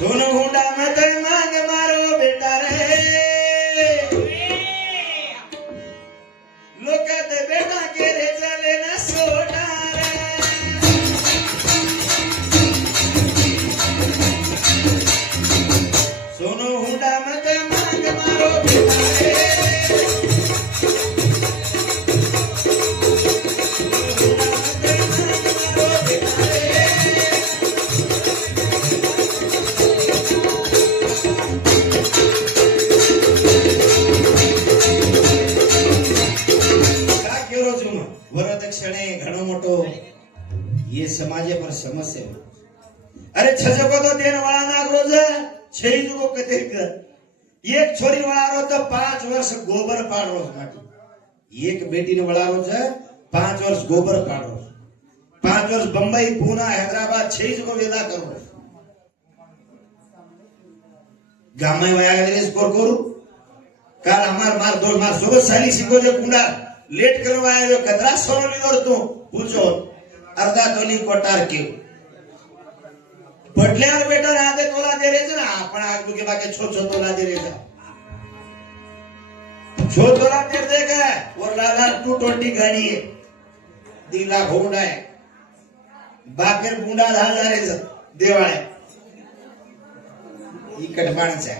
सोनो हुंडा मत मांग मारो बेटा रे लोकात बेटा के रे चले ना सोडा रे सोनो हुंडा मत मांग मारो बेटा रे वरदक्षिणे घणो मोटो ये समाजे पर समस्या अरे छजको तो देन वाला ना रोज छई जुगो कते कर एक छोरी वाळारो तो 5 वर्ष गोबर पाडरो माटी एक बेटी ने वाळारो છે 5 वर्ष गोबर पाडरो 5 वर्ष बंबई पूना हैदराबाद छई जुगो वेला करो गामे वाया गेले स्कोर करू काल हमार मार दो मार सोबत साली शिको जे कुंडा लेट करवा आयो कतरा सोनो लीधो तो पूछो अर्धा तोली कोटार के पटल्यार बेटा आधे तोला दे रे ना पण आगू के बाके छो छो तोला दे रे छो तोला दे दे का और लाला 220 गाड़ी है 3 लाख होंडा है बाकेर गुंडा 1000 है देवाळे ई कटपाण છે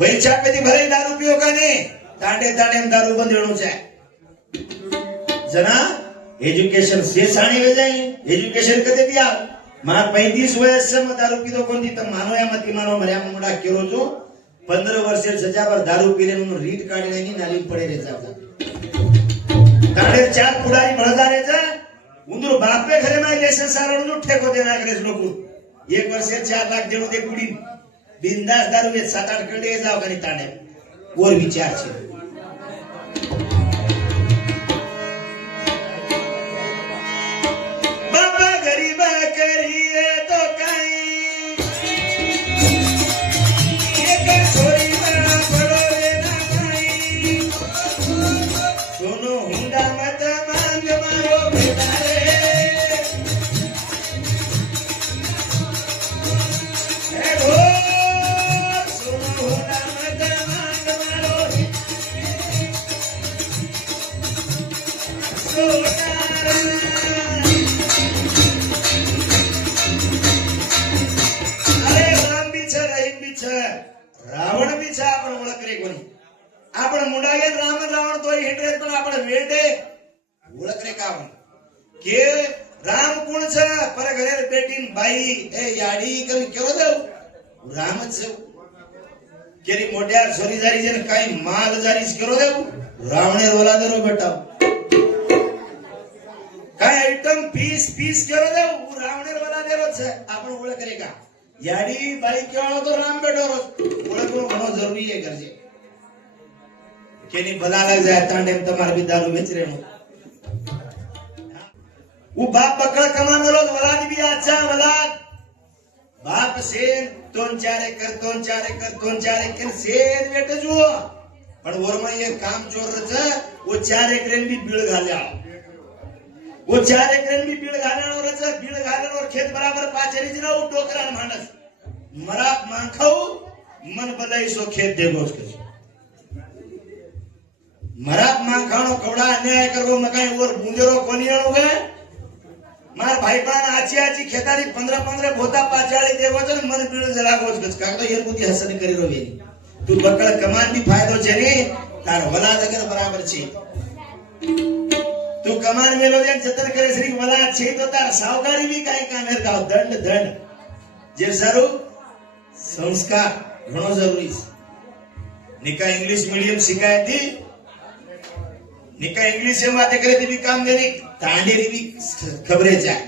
वही चापेती भले दारू पियो का ने तांडे तांडे दारू बंदेणो છે जना एज्युकेशन से साणी वे जाई एज्युकेशन कदे दिया मार 35 वर्ष से मैं दारू पीतो कोन दी त मानो या मत मानो मर्या मुंडा केरो जो 15 वर्ष सजा पर दारू पीले नु रीट काढी नाही नाली पडे रे जा तांडे चार पुडारी भळदा रे जा उंदर बापे घरे माय लेसन सारण नु ठेको देना करे लोक एक वर्ष 4 लाख देणो दे कुडी बिंदास दारू में 7-8 कड़े जाओ कनी तांडे और विचार छे बाबा गरीब करिए तो काई एक छोरी बड़ा बड़ो रे ना काई सोनो हुंडा मत मांग मारो बेटा रे रावण भी छे आपण ओळख रे कोणी आपण मुंडागे राम रावण तो हिंडरे पण आपण वेडे ओळख रे का के राम कोण छे पर घरे बेटीन बाई ए याडी करी केरो देव राम छे केरी मोट्या छोरी जारी जन काही माल जारीस केरो देव रावणे रोला देरो बेटा काय आइटम पीस पीस केरो देव रावणे रोला देरो छे आपण ओळख रे का याडी बाई केवाळो तो राम बेटो ओळखो घणो जरूरी है करजे केनी भला लग जाए तांडे तमार भी दारू बेच रेनो वो बाप पकड़ कमानो वलाद भी अच्छा वलाद बाप सेन 3-4 एकर सेन बेटे जुओ पण वरमा ये काम चोर छ वो 4 एकरन भी बीळ घाल्या वो 4 एकरन भी बीळ घाल्यानो रच बीळ घाल्यानो और खेत बराबर पाचरी जना वो टोकरा मानस मराप मांखाऊ मन बलाई सो खेत देगोस के मराप मांखानो कवड़ा अन्याय करगो मकाई और बूंदेरो कोनियाणो गे मार भाईपान आची आची खेतारी 15 भोता पाचाळी देगो छ मन बीळ जलागोस के का तो ये बुद्धि हसन करी रोवे तू बकड़ कमान भी फायदो छे ने तार वला जगन बराबर छे तू कमान मेलो जन जतन करे श्री वला छे तो तार सावकारी भी काई कामेर गाव दंड जे सारू संस्कार घणो जरूरी है निका इंग्लिश मीडियम शिकाय थी निका इंग्लिश में बातें करे थी भी काम देनी तांडेरी भी खबरें जाए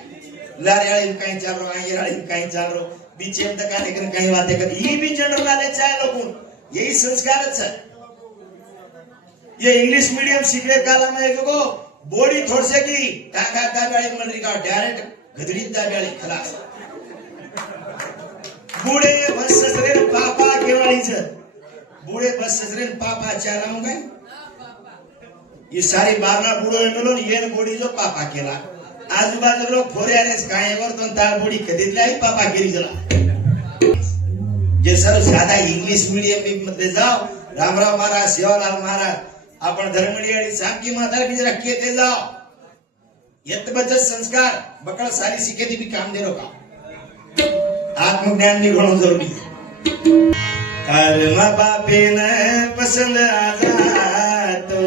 लारेवाली में कहीं चाल रो आयराली में कहीं चाल रो बीचे में तक आने कहीं बातें कर ये भी जनरल नॉलेज चाहे लोगों यही संस्कार है ये इंग्लिश मीडियम सीखे काला में जो बॉडी थोड़ से की टाका दाबेली मंडरी का डायरेक्ट गधड़ी दाबेली खलास बूढ़े बस ससरे पापा केवाड़ी छे बूढ़े बस ससरे पापा चाराऊ गए ये सारी बारना बूढ़ो मेलो ये बॉडी जो पापा केला आजूबाजू लोग फोरे आरे काय वर तो तार बॉडी कदीतलाई पापा केरी जला जे सर ज्यादा इंग्लिश मीडियम मध्ये जाओ रामराव महाराज सेवालाल महाराज आपण धर्मडियाळी सामकी माता भी जरा केते जाओ यत बचत संस्कार बकड़ सारी सीखे थी भी काम दे रोका आत्मज्ञान ની ઘણો જરૂરી કર્મ બાપે ને પસંદ આજા તો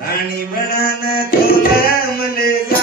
રાણી બનાન તો મલે જા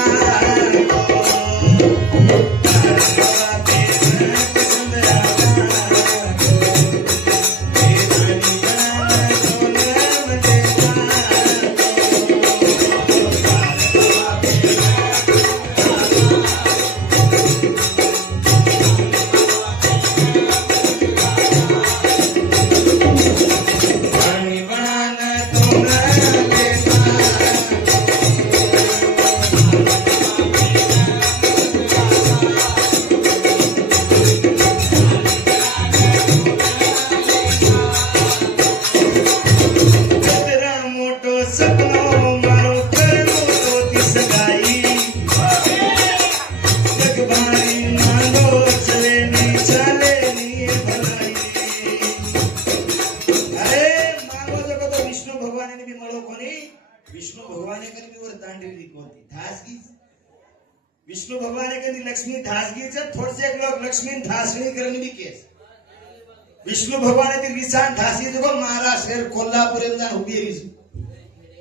विष्णु भगवान कधी लक्ष्मी धासगीचं थोडसे एक लोक लक्ष्मी धासणी करणे बी केस विष्णु भगवान ती विसान धासी जो महाराष्ट्र कोल्हापूर जान उभी रही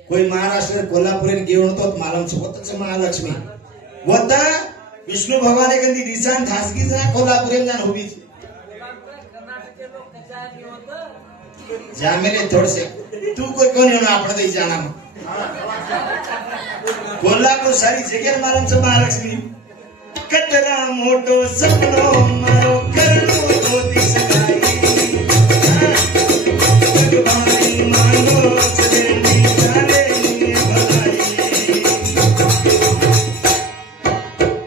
कोई महाराष्ट्र कोल्हापूर घेऊन तो मालम स्वतःच महालक्ष्मी होता विष्णु भगवान कधी विसान धासगी जा कोल्हापूर जान उभी जामेले थोडसे तू कोई कोण येऊन आपण दे जाना कोल्हापूर सारी जगह मालम से महालक्ष्मी कतरा मोटो सपनो मारो करणो तो दिसगाई भगवानी मानो चले नी चाले नी भलाई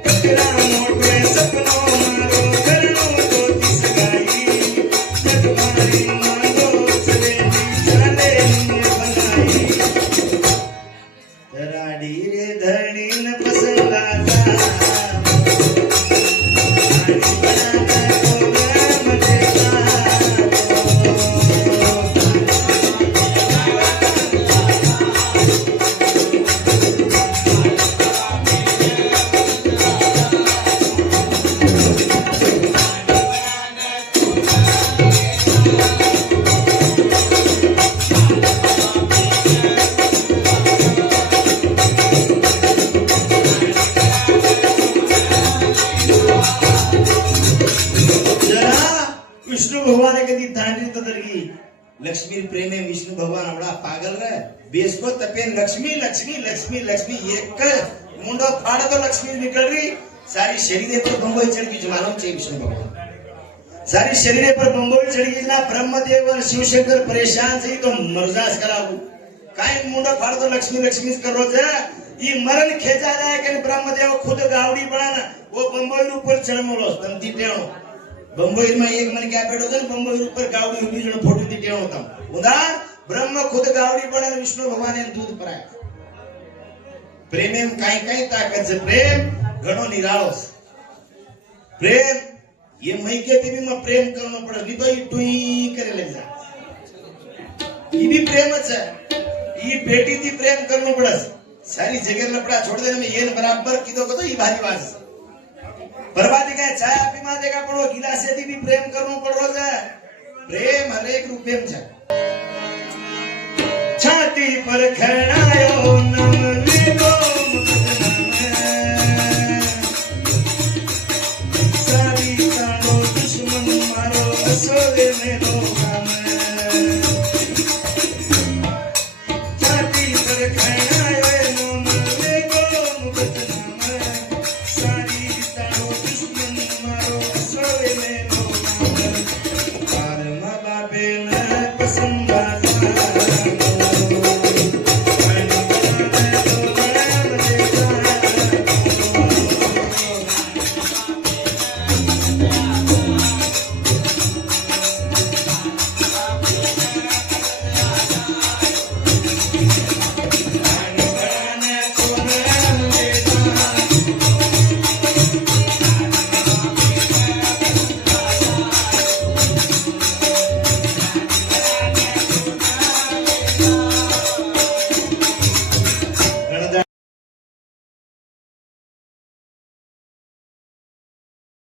कतरा मोटो सपनो मारो करणो तो दिसगाई भगवानी मानो चले नी चाले नी भलाई राडी रे धणी न पसंद आजा विष्णु भगवान कधी दांडी तदरगी लक्ष्मी प्रेमे विष्णु भगवान आवड़ा पागल रहे बेस को तपेन लक्ष्मी लक्ष्मी लक्ष्मी लक्ष्मी एक कर मुंडो फाड़ तो लक्ष्मी निकल रही सारी शरीर पर बंबई चढ़ गई मालूम चाहिए विष्णु भगवान सारी शरीर पर बंबई चढ़ गई ना ब्रह्मदेव और शिवशंकर परेशान से तो मर्जास कराबू काई मुंडो फाड़ तो लक्ष्मी लक्ष्मी कर रो जा ये मरण खेचा जाए कि ब्रह्मदेव खुद गावड़ी बनाना वो बंबई ऊपर चढ़मोलो तंती टेणो बंबई में एक मन क्या बैठो था बंबई ऊपर गावड़ी उभी जो फोटो दी टेणो था उदार ब्रह्म खुद गावड़ी बना विष्णु भगवान ने दूध पराया प्रेम में काई काई ताकत से प्रेम घणो निराळो प्रेम ये मई के भी में प्रेम करनो पड़े नहीं तो ये टुई करे लग जा ये भी प्रेम है ये बेटी थी प्रेम करनो पड़े सारी जगह लपड़ा छोड़ देने में ये बराबर किदो को तो ये भारी बात बर्बादी का छाया पीमा देगा पड़ो गिलासे थी भी प्रेम करनो पड़ो है प्रेम हर एक रूप में छाती पर खड़ायो ना